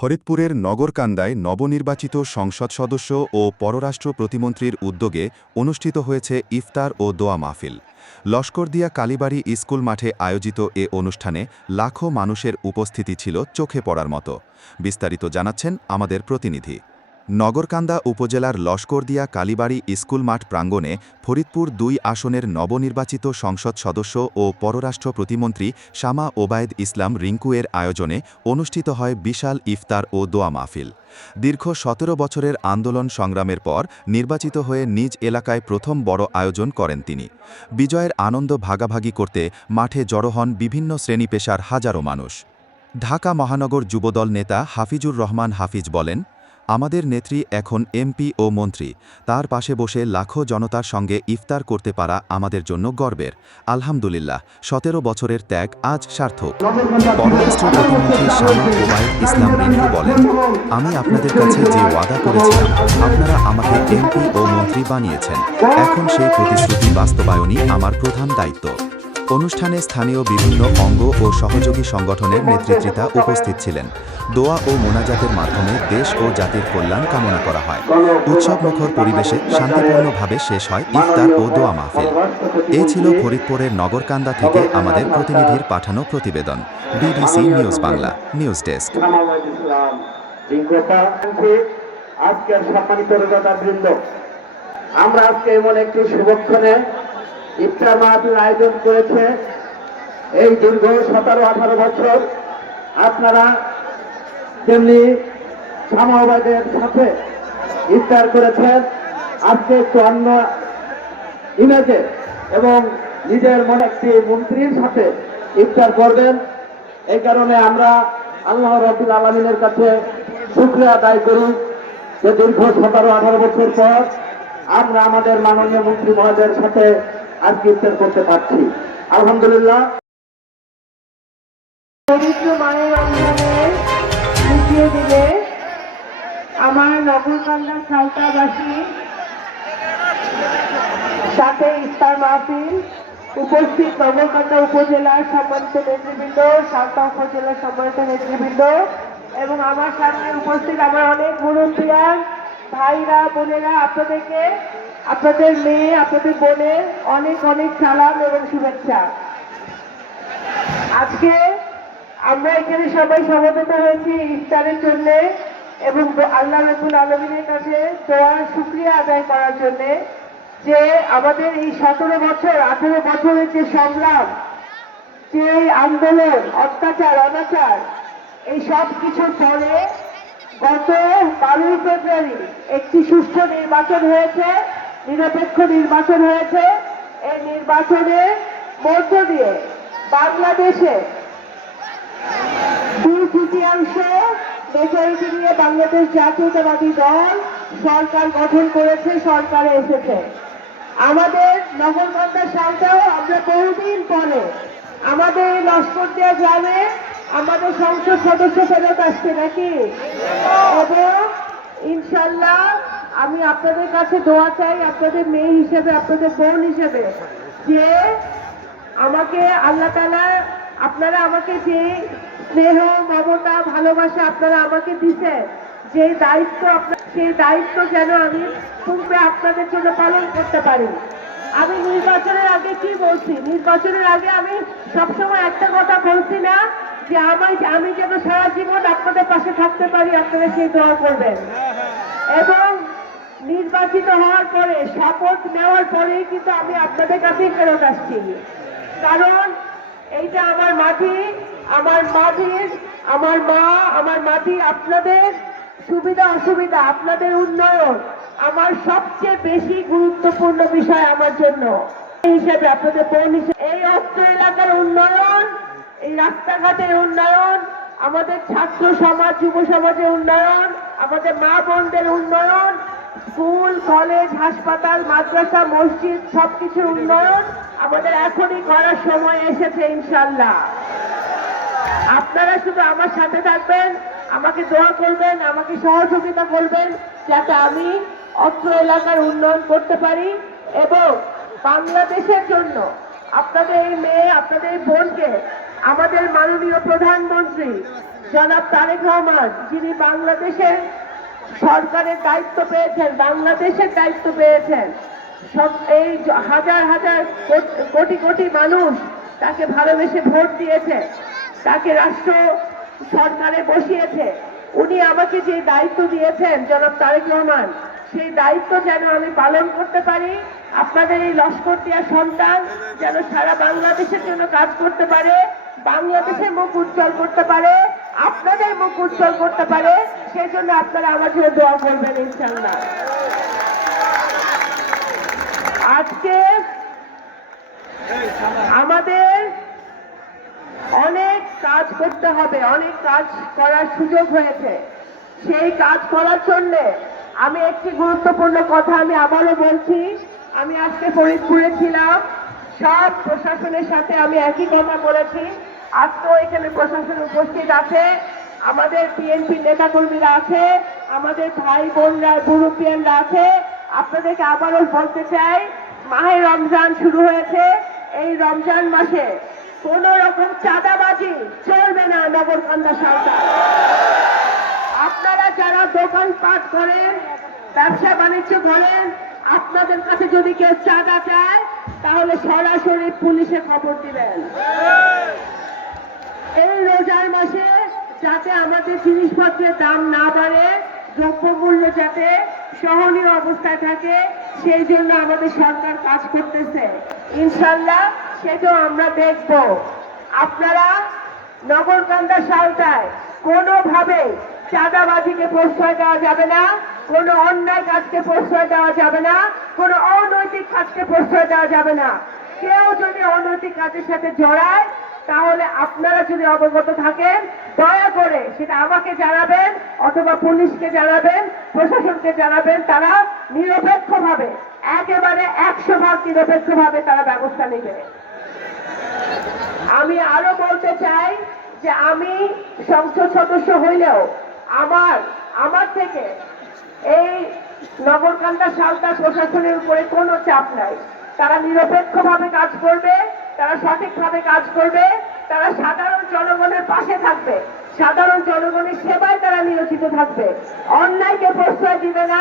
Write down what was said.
ফরিদপুরের নগরকান্দায় নবনির্বাচিত সংসদ সদস্য ও পররাষ্ট্র প্রতিমন্ত্রীর উদ্যোগে অনুষ্ঠিত হয়েছে ইফতার ও দোয়া মাহফিল। লস্করদিয়া কালীবাড়ি স্কুল মাঠে আয়োজিত এ অনুষ্ঠানে লাখো মানুষের উপস্থিতি ছিল চোখে পড়ার মতো। বিস্তারিত জানাচ্ছেন আমাদের প্রতিনিধি। নগরকান্দা উপজেলার লস্করদিয়া কালীবাড়ি স্কুল মাঠ প্রাঙ্গণে ফরিদপুর ২ আসনের নবনির্বাচিত সংসদ সদস্য ও পররাষ্ট্র প্রতিমন্ত্রী শামা ওবায়েদ ইসলাম রিঙ্কুয়ের আয়োজনে অনুষ্ঠিত হয় বিশাল ইফতার ও দোয়া মাহফিল। দীর্ঘ ১৭ বছরের আন্দোলন সংগ্রামের পর নির্বাচিত হয়ে নিজ এলাকায় প্রথম বড় আয়োজন করেন তিনি। বিজয়ের আনন্দ ভাগাভাগি করতে মাঠে জড়ো হন বিভিন্ন শ্রেণী পেশার হাজারো মানুষ। ঢাকা মহানগর যুবদল নেতা হাফিজুর রহমান হাফিজ বলেন, আমাদের নেত্রী এখন এমপি ও মন্ত্রী, তার পাশে বসে লাখো জনতার সঙ্গে ইফতার করতে পারা আমাদের জন্য গর্বের। আলহামদুলিল্লাহ, ১৭ বছরের ত্যাগ আজ সার্থক। পররাষ্ট্র প্রতিমন্ত্রী শামা ওবায়েদ ইসলাম রিঙ্কু বলেন, আমি আপনাদের কাছে যে ওয়াদা করেছিলাম, আপনারা আমাকে এমপি ও মন্ত্রী বানিয়েছেন, এখন সেই প্রতিশ্রুতি বাস্তবায়নই আমার প্রধান দায়িত্ব। অনুষ্ঠানে স্থানীয় বিভিন্ন অঙ্গ ও সহযোগী সংগঠনের নেতৃত্বরা উপস্থিত ছিলেন। দোয়া ও মোনাজাতের মাধ্যমে দেশ ও জাতির কল্যাণ কামনা করা হয়। উৎসবমুখর পরিবেশে শান্তিপূর্ণভাবে শেষ হয় ইফতার ও দোয়া মাহফিল। এই ছিল ফরিদপুরের নগরকান্দা থেকে আমাদের প্রতিনিধির পাঠানো প্রতিবেদন। BBC news Bangla, news desk. আজকের সম্মানিত নেতাবৃন্দ, আমরা আজকে এমন একটি শুভক্ষণে ইফতার মাহফিল আয়োজন করেছে। এই দীর্ঘ ১৭-১৮ বছর আপনারা যেমনি শামা ওবায়েদের সাথে ইফতার করেছেন, আজকে একটু অন্য ইমেজে এবং নিজের মনে একটি মন্ত্রীর সাথে ইফতার করবেন। এই কারণে আমরা আল্লাহ রাব্বুল আলামিনের কাছে শুকরিয়া আদায় করি যে দীর্ঘ ১৭-১৮ বছর পর আমরা আমাদের মাননীয় মন্ত্রী মহোদয়ের সাথে আজকে ইফতার করতে পারছি। আলহামদুলিল্লাহ। পবিত্র মায়ের রমজানের দ্বিতীয় দিনে আমার নগরকান্দা সালতাবাসী সাথে ইফতার মাহফিল উপস্থিত নগরকান্দা উপজেলার সম্মানিত নেতৃবৃন্দ, সালতা উপজেলার সম্মানিত নেতৃবৃন্দ এবং আমার সামনে উপস্থিত আমার অনেক মুরব্বিয়ান ভাইরা বোনেরা, আপনাদেরকে, আপনাদের মেয়ে, আপনাদের বোনের অনেক অনেক সালাম এবং শুভেচ্ছা। আজকে আমরা এখানে সবাই সমবেত হয়েছি ইফতারের জন্য এবং আল্লাহ রাব্বুল আলামিনের কাছে দোয়ার শুকরিয়া আদায় করার জন্য যে আমাদের এই ১৭ বছর ১৮ বছরের যে সংগ্রাম, যে আন্দোলন, অত্যাচার, অনাচার, এই সব কিছুর পরে গত ১২ই ফেব্রুয়ারি একটি সুষ্ঠু নির্বাচন হয়েছে, নিরপেক্ষ নির্বাচন হয়েছে। এই নির্বাচনের মধ্য দিয়ে বাংলাদেশে ২/৩ মেজরিটি নিয়ে বাংলাদেশ জাতীয়তাবাদী দল সরকার গঠন করেছে, সরকারে এসেছে। আমাদের নগরকান্দা সালটাও আমরা বহুদিন পরে আমাদের লস্করদিয়া গ্রামে আমাদের সংসদ সদস্য ফেরত আসছে নাকি, এবং ইনশাল্লাহ আমি আপনাদের কাছে দোয়া চাই, আপনাদের মেয়ে হিসেবে, আপনাদের বোন হিসেবে, যে আমাকে আল্লাহ তাআলা, আপনারা আমাকে যে স্নেহ, মমতা, ভালোবাসা আপনারা আমাকে দিচ্ছেন, যে দায়িত্ব, সেই দায়িত্ব যেন আমি পূর্বে আপনাদের জন্য পালন করতে পারি। আমি নির্বাচনের আগে কি বলছি, নির্বাচনের আগে আমি সবসময় একটা কথা বলছি না যে আমি যেন সারা জীবন আপনাদের পাশে থাকতে পারি, আপনারা সেই দোয়া করবেন। এবং নির্বাচিত হওয়ার পরে, শপথ নেওয়ার পরেই কিন্তু আমি আপনাদের কাছেই ফেরত আসছি, কারণ এইটা আমার মাটি, আমার মাটির, আমার মা, আমার মাটি, আপনাদের সুবিধা অসুবিধা, আপনাদের উন্নয়ন আমার সবচেয়ে বেশি গুরুত্বপূর্ণ বিষয় আমার জন্য। এই হিসেবে আপনাদের বোন হিসেবে এই অস্ত্র এলাকার উন্নয়ন, এই রাস্তাঘাটের উন্নয়ন, আমাদের ছাত্র সমাজ, যুব সমাজের উন্নয়ন, আমাদের মা বোনদের উন্নয়ন, স্কুল, কলেজ, হাসপাতাল, মাদ্রাসা, মসজিদ, সবকিছুর উন্নয়ন আমাদের এখনই করার সময় এসেছে ইনশাল্লাহ। আপনারা শুধু আমার সাথে থাকবেন, আমাকে দোয়া করবেন, আমাকে সহযোগিতা করবেন যাতে আমি অত্র এলাকার উন্নয়ন করতে পারি এবং বাংলাদেশের জন্য আপনাদের এই মেয়ে, আপনাদের এই বোনকে আমাদের মাননীয় প্রধানমন্ত্রী জনাব তারেক রহমান, যিনি বাংলাদেশের সরকারের দায়িত্ব পেয়েছেন, বাংলাদেশের দায়িত্ব পেয়েছেন, সব এই হাজার হাজার কোটি কোটি মানুষ তাকে ভালোবেসে ভোট দিয়েছে, তাকে রাষ্ট্র সরকারে বসিয়েছে। উনি আমাকে যে দায়িত্ব দিয়েছেন জনাব তারেক রহমান, সেই দায়িত্ব যেন আমি পালন করতে পারি, আপনাদের এই লস্কর দিয়া সন্তান যেন সারা বাংলাদেশের জন্য কাজ করতে পারে, বাংলাদেশের মুখ উজ্জ্বল করতে পারে, আপনাদের মুখ উজ্জ্বল করতে পারে, সেই জন্য আপনারা আমার জন্য দোয়া করবেন ইনশাআল্লাহ। আজকে আমাদের অনেক কাজ করতে হবে, অনেক কাজ করার সুযোগ হয়েছে। সেই কাজ করার জন্য আমি একটি গুরুত্বপূর্ণ কথা আমি আবারও বলছি। আমি আজকে ফরিদপুরে ছিলাম, সব প্রশাসনের সাথে আমি একই কথা বলেছি। আজকেও এখানে প্রশাসন উপস্থিত আছে, আমাদের বিএনপি নেতাকর্মীরা আছে, আমাদের ভাই বোনরা মুরব্বিয়ানরা আছে। আপনাদেরকে আবারও বলতে চাই, মাহে রমজান শুরু হয়েছে। এই রমজান মাসে কোন রকম চাঁদাবাজি চলবে না নগরকান্দা সরকার। আপনারা যারা দোকানপাট করেন, ব্যবসা বাণিজ্য করেন, আপনাদের কাছে যদি কেউ চাঁদা চায় তাহলে সরাসরি পুলিশে খবর দিবেন। এই রোজার মাসে যাতে আমাদের জিনিসপত্রের দাম না বাড়ে, দ্রব্যমূল্য যাতে সহনীয় অবস্থায় থাকে, সেই জন্য আমাদের সরকার কাজ করতেছে। ইনশাল্লাহ সেটাও আমরা দেখব। আপনারা নগরকান্দা সালটায় কোনোভাবে চাঁদাবাজিকে প্রশ্রয় দেওয়া যাবে না, কোনো অন্যায় কাজকে প্রশ্রয় দেওয়া যাবে না, কোনো অনৈতিক কাজকে প্রশ্রয় দেওয়া যাবে না। কেউ যদি অনৈতিক কাজের সাথে জড়ায় তাহলে আপনারা যদি অবগত থাকেন, দয়া করে সেটা আমাকে জানাবেন অথবা পুলিশকে জানাবেন, প্রশাসনকে জানাবেন। তারা নিরপেক্ষভাবে, একেবারে 100% নিরপেক্ষভাবে তারা ব্যবস্থা নেবে। আমি আরো বলতে চাই যে আমি সংসদ সদস্য হইলেও আমার থেকে এই নগরকান্দা সালটা প্রশাসনের উপরে কোনো চাপ নাই। তারা নিরপেক্ষভাবে কাজ করবে, তারা সঠিকভাবে কাজ করবে, তারা সাধারণ জনগণের পাশে থাকবে, সাধারণ জনগণের সেবায় তারা নিয়োজিত থাকবে, অন্যায়কে প্রশ্রয় দিবে না।